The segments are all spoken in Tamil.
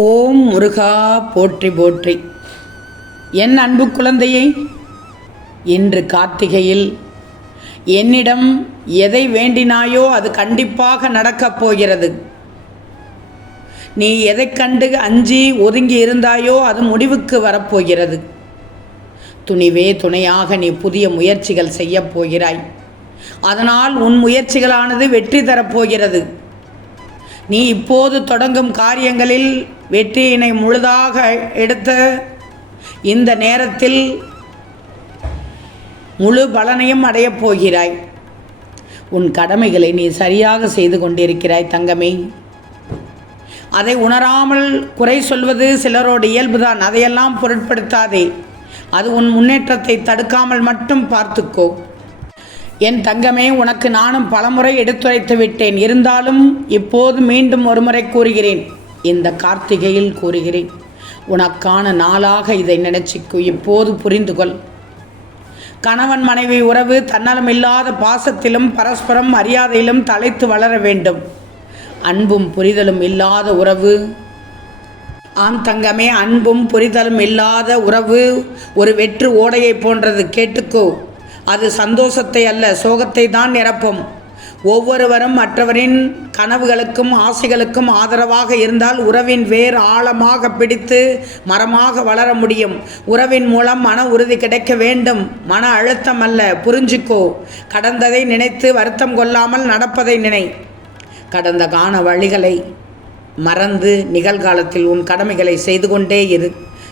ஓம் முருகா போற்றி போற்றி. என் அன்பு குழந்தையை இன்று கார்த்திகையில் என்னிடம் எதை வேண்டினாயோ அது கண்டிப்பாக நடக்கப் போகிறது. நீ எதைக் கண்டு அஞ்சி ஒதுங்கி இருந்தாயோ அது முடிவுக்கு வரப்போகிறது துணிவே துணையாக நீ புதிய முயற்சிகள் செய்யப் போகிறாய். அதனால் உன் முயற்சிகளானது வெற்றி தரப்போகிறது நீ இப்போது தொடங்கும் காரியங்களில் வெற்றியினை முழுதாக எடுத்த இந்த நேரத்தில் முழு பலனையும் அடையப் போகிறாய். உன் கடமைகளை நீ சரியாக செய்து கொண்டிருக்கிறாய் தங்கமே. அதை உணராமல் குறை சொல்வது சிலரோட இயல்புதான். அதையெல்லாம் பொருட்படுத்தாதே. அது உன் முன்னேற்றத்தை தடுக்காமல் மட்டும் பார்த்துக்கோ. என் தங்கமே உனக்கு நானும் பலமுறை எடுத்துரைத்து விட்டேன். இருந்தாலும் இப்போது மீண்டும் ஒருமுறை கூறுகிறேன். இந்த கார்த்திகையில் கூறுகிறேன். உனக்கான நாளாக இதை நினைச்சிக்கோ. இப்போது புரிந்து கொள் கணவன் மனைவி உறவு தன்னலமில்லாத பாசத்திலும் பரஸ்பரம் மரியாதையிலும் தலைத்து வளர வேண்டும். அன்பும் புரிதலும் இல்லாத உறவு. ஆம் தங்கமே அன்பும் புரிதலும் இல்லாத உறவு. ஒரு வெற்று ஓடையை போன்றது. கேட்டுக்கோ. அது சந்தோஷத்தை அல்ல சோகத்தை தான் நிரப்பும். ஒவ்வொருவரும் மற்றவரின் கனவுகளுக்கும் ஆசைகளுக்கும் ஆதரவாக இருந்தால் உறவின் வேர் ஆழமாக பிடித்து மரமாக வளர முடியும். உறவின் மூலம் மன உறுதி கிடைக்க வேண்டும். மன அழுத்தம் அல்ல புரிஞ்சுக்கோ. கடந்ததை நினைத்து வருத்தம் கொள்ளாமல் நடப்பதை நினை. கடந்த காண வழிகளை மறந்து நிகழ்காலத்தில் உன் கடமைகளை செய்து கொண்டே இரு.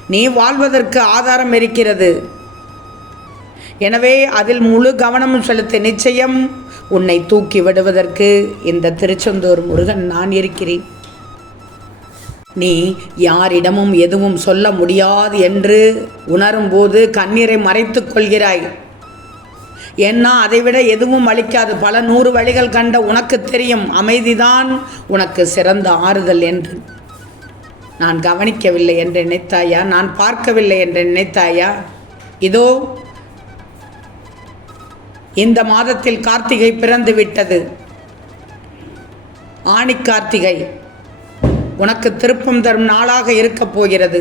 நீ வாழ்வதற்கு ஆதாரம் இருக்கிறது. எனவே அதில் முழு கவனமும் செலுத்த நிச்சயம் உன்னை தூக்கி விடுவதற்கு இந்த திருச்செந்தூர் முருகன் நான் இருக்கிறேன். நீ யாரிடமும் எதுவும் சொல்ல முடியாது என்று உணரும்போது கண்ணீரை மறைத்து கொள்கிறாய். ஏன்னா அதைவிட எதுவும் அளிக்காது. பல நூறு வழிகள் கண்ட உனக்கு தெரியும். அமைதிதான் உனக்கு சிறந்த ஆறுதல் என்று. நான் கவனிக்கவில்லை என்று நினைத்தாயா? நான் பார்க்கவில்லை என்று நினைத்தாயா? இதோ இந்த மாதத்தில் கார்த்திகை பிறந்து விட்டது. ஆணி கார்த்திகை உனக்கு திருப்பம் தரும் நாளாக இருக்கப் போகிறது.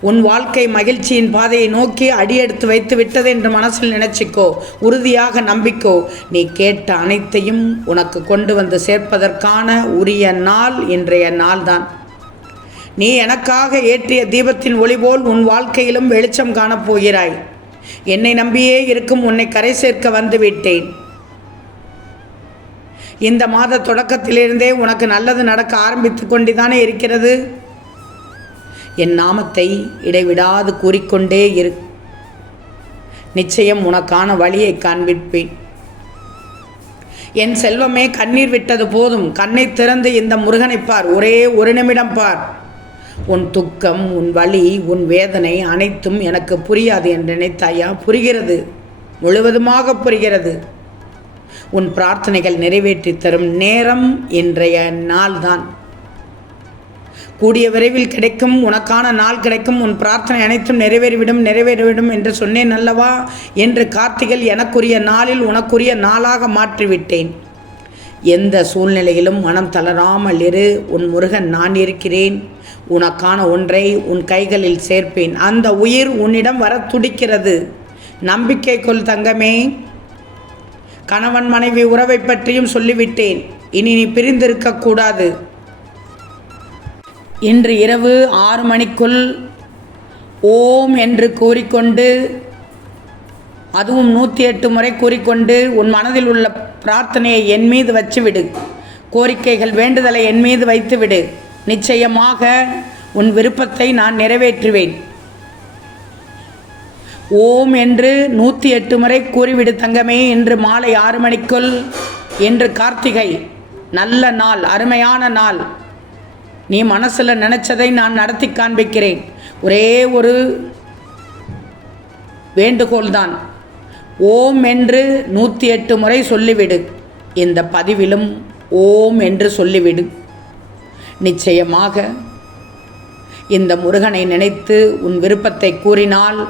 உன் வாழ்க்கை மகிழ்ச்சியின் பாதையை நோக்கி அடியெடுத்து வைத்து விட்டது என்று மனசில் நினைச்சிக்கோ உறுதியாக நம்பிக்கோ. நீ கேட்ட அனைத்தையும் உனக்கு கொண்டு வந்து சேர்ப்பதற்கான உரிய நாள் இன்றைய நாள்தான். நீ எனக்காக ஏற்றிய தீபத்தின் ஒளி போல் உன் வாழ்க்கையிலும் வெளிச்சம் காணப்போகிறாய் என்னை நம்பியே இருக்கும் உன்னை கரை சேர்க்க வந்து விட்டேன் இந்த மாத தொடக்கத்திலிருந்தே உனக்கு நல்லது நடக்க ஆரம்பித்து கொண்டுதானே இருக்கிறது? என் நாமத்தை இடைவிடாது கூறிக்கொண்டே இரு. நிச்சயம் உனக்கான வழியை காண்பிப்பேன். என் செல்வமே கண்ணீர் விட்டது போதும். கண்ணை திறந்து இந்த முருகனை பார். ஒரே ஒரு நிமிடம் பார். உன் துக்கம் உன் வலி உன் வேதனை அனைத்தும் எனக்கு புரியாது என்று நினைத்தாயா? புரிகிறது. முழுவதுமாக புரிகிறது. உன் பிரார்த்தனைகள் நிறைவேற்றி தரும் நேரம் இன்றைய நாள்தான். கூடிய விரைவில் கிடைக்கும் உனக்கான நாள் கிடைக்கும் உன் பிரார்த்தனை அனைத்தும் நிறைவேறிவிடும் நிறைவேறிவிடும் என்று சொன்னேன் அல்லவா? என்று கார்த்திகள் எனக்குரிய நாளில் உனக்குரிய நாளாக மாற்றிவிட்டேன். எந்த சூழ்நிலையிலும் மனம் தளராமல் இரு உன் முருகன் நான் இருக்கிறேன். உனக்கான ஒன்றை உன் கைகளில் சேர்ப்பேன். அந்த உயிர் உன்னிடம் வர துடிக்கிறது. நம்பிக்கை கொள் தங்கமே கணவன் மனைவி உறவை பற்றியும் சொல்லிவிட்டேன். இனி நீ பிரிந்திருக்கக்கூடாது இன்று இரவு ஆறு மணிக்குள் ஓம் என்று கூறிக்கொண்டு அதுவும் நூற்றி எட்டு முறை கூறிக்கொண்டு உன் மனதில் உள்ள பிரார்த்தனையை என் மீது வச்சுவிடு. கோரிக்கைகள் வேண்டுதலை என் மீது வைத்துவிடு. நிச்சயமாக உன் விருப்பத்தை நான் நிறைவேற்றுவேன். ஓம் என்று நூற்றி எட்டு முறை கூறிவிடு தங்கமே இன்று மாலை ஆறு மணிக்குள். இன்று கார்த்திகை நல்ல நாள் அருமையான நாள். நீ மனசில் நினச்சதை நான் நடத்தி காண்பிக்கிறேன். ஒரே ஒரு வேண்டுகோள்தான் ஓம் என்று நூற்றி எட்டு முறை சொல்லிவிடு. இந்த பதிவிலும் ஓம் என்று சொல்லிவிடு. நிச்சயமாக. இந்த முருகனை நினைத்து உன் விருப்பத்தை கூறினால்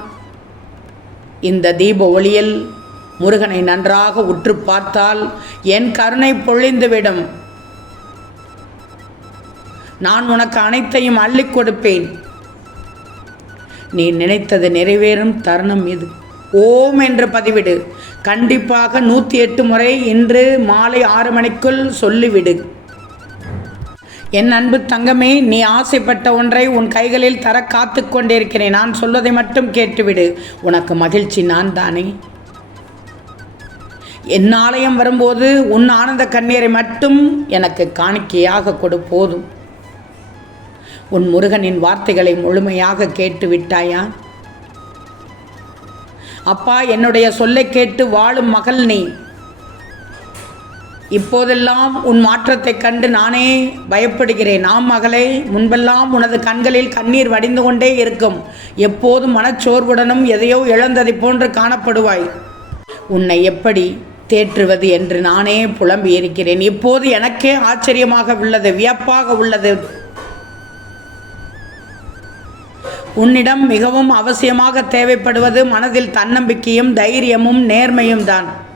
இந்த தீப ஒளியில் முருகனை நன்றாக உற்று பார்த்தால் என் கருணை பொழிந்துவிடும். நான் உனக்கு அனைத்தையும் அள்ளிக் கொடுப்பேன். நீ நினைத்தது நிறைவேறும் தருணம் இது. ஓம் என்று பதிவிடு. கண்டிப்பாக நூற்றி எட்டு முறை இன்று மாலை ஆறு மணிக்குள் சொல்லிவிடு. என் அன்பு தங்கமே நீ ஆசைப்பட்ட ஒன்றை உன் கைகளில் தர காத்து கொண்டிருக்கிறேன். நான் சொல்வதை மட்டும் கேட்டுவிடு. உனக்கு மகிழ்ச்சி நான் தானே என் ஆலயம் வரும்போது உன் ஆனந்த கண்ணீரை மட்டும் எனக்கு காணிக்கையாக கொடு போதும். உன் முருகனின் வார்த்தைகளை முழுமையாக கேட்டு விட்டாயா அப்பா என்னுடைய சொல்லை கேட்டு வாழும் மகள் நீ. இப்போதெல்லாம் உன் மாற்றத்தைக் கண்டு நானே பயப்படுகிறேன். நாம் மகளே முன்பெல்லாம் உனது கண்களில் கண்ணீர் வடிந்து கொண்டே இருக்கும். எப்போதும் மனச்சோர்வுடனும் எதையோ இழந்ததை போன்று காணப்படுவாய். உன்னை எப்படி தேற்றுவது என்று நானே புலம்பி இருக்கிறேன். இப்போது எனக்கே ஆச்சரியமாக உள்ளது வியப்பாக உள்ளது. உன்னிடம் மிகவும் அவசியமாக தேவைப்படுவது மனதில் தன்னம்பிக்கையும் தைரியமும் நேர்மையும் தான்.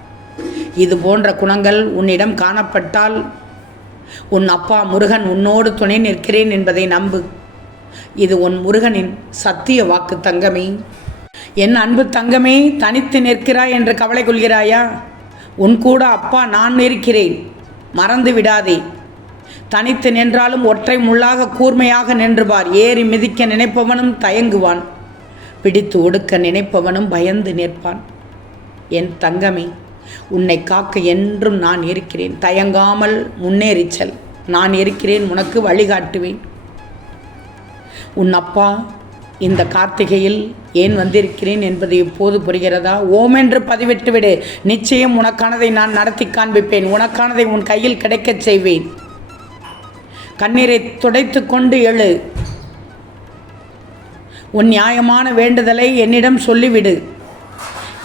இது போன்ற குணங்கள் உன்னிடம் காணப்பட்டால் உன் அப்பா முருகன் உன்னோடு துணை நிற்கிறேன் என்பதை நம்பு. இது உன் முருகனின் சத்திய வாக்கு தங்கமே. என் அன்பு தங்கமே தனித்து நிற்கிறாய் என்று கவலை கொள்கிறாயா? உன் கூட அப்பா நான் இருக்கிறேன். மறந்து விடாதே. தனித்து நின்றாலும் ஒற்றை முள்ளாக கூர்மையாக நின்றுவார் ஏறி மிதிக்க நினைப்பவனும் தயங்குவான். பிடித்து ஒடுக்க நினைப்பவனும் பயந்து நிற்பான். என் தங்கமே உன்னை காக்க என்றும் நான் இருக்கிறேன். தயங்காமல் முன்னேறிச்சல். நான் இருக்கிறேன் உனக்கு வழிகாட்டுவேன். உன் அப்பா இந்த கார்த்திகையில் ஏன் வந்திருக்கிறேன் என்பது இப்போது புரிகிறதா? ஓம் என்று பதிவிட்டு விடு நிச்சயம் உனக்கானதை நான் நடத்தி காண்பிப்பேன். உனக்கானதை உன் கையில் கிடைக்கச் செய்வேன். கண்ணீரை துடைத்து கொண்டு எழு. உன் நியாயமான வேண்டுதலை என்னிடம் சொல்லிவிடு.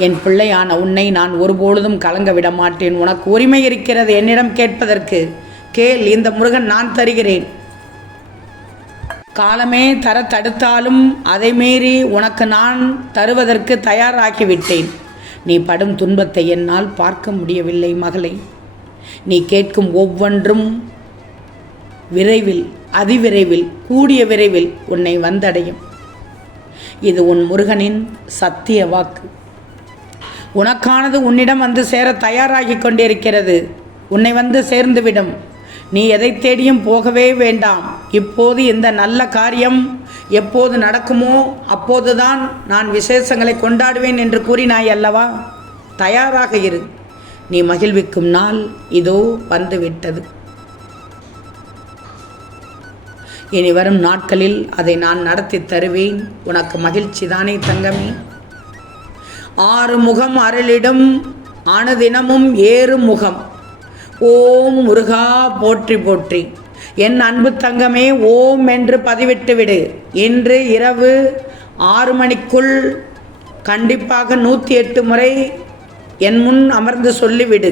என் பிள்ளையான உன்னை நான் ஒருபொழுதும் கலங்க விட மாட்டேன் உனக்கு உரிமை இருக்கிறது என்னிடம் கேட்பதற்கு. கேள் இந்த முருகன் நான் தருகிறேன். காலமே தர தடுத்தாலும் அதை மீறி உனக்கு நான் தருவதற்கு தயாராகிவிட்டேன். நீ படும் துன்பத்தை என்னால் பார்க்க முடியவில்லை மகளை. நீ கேட்கும் ஒவ்வொன்றும் விரைவில் அதிவிரைவில் கூடிய விரைவில் உன்னை வந்தடையும். இது உன் முருகனின் சத்திய வாக்கு. உனக்கானது உன்னிடம் வந்து சேர தயாராகி கொண்டிருக்கிறது. உன்னை வந்து சேர்ந்துவிடும். நீ எதை தேடியும் போகவே வேண்டாம். இப்போது இந்த நல்ல காரியம் எப்போது நடக்குமோ அப்போதுதான் நான் விசேஷங்களை கொண்டாடுவேன் என்று கூறினாய் அல்லவா? தயாராக இரு. நீ மகிழ்விக்கும் நாள் இதோ வந்துவிட்டது. இனி வரும் நாட்களில் அதை நான் நடத்தி தருவேன். உனக்கு மகிழ்ச்சி தானே தங்கமே? ஆறு முகம் அருளிடும் அணுதினமும் ஏறு முகம் ஓம் முருகா போற்றி போற்றி. என் அன்பு தங்கமே ஓம் என்று பதிவிட்டு விடு. இன்று இரவு ஆறு மணிக்குள் கண்டிப்பாக நூற்றி எட்டு முறை என் முன் அமர்ந்து சொல்லிவிடு.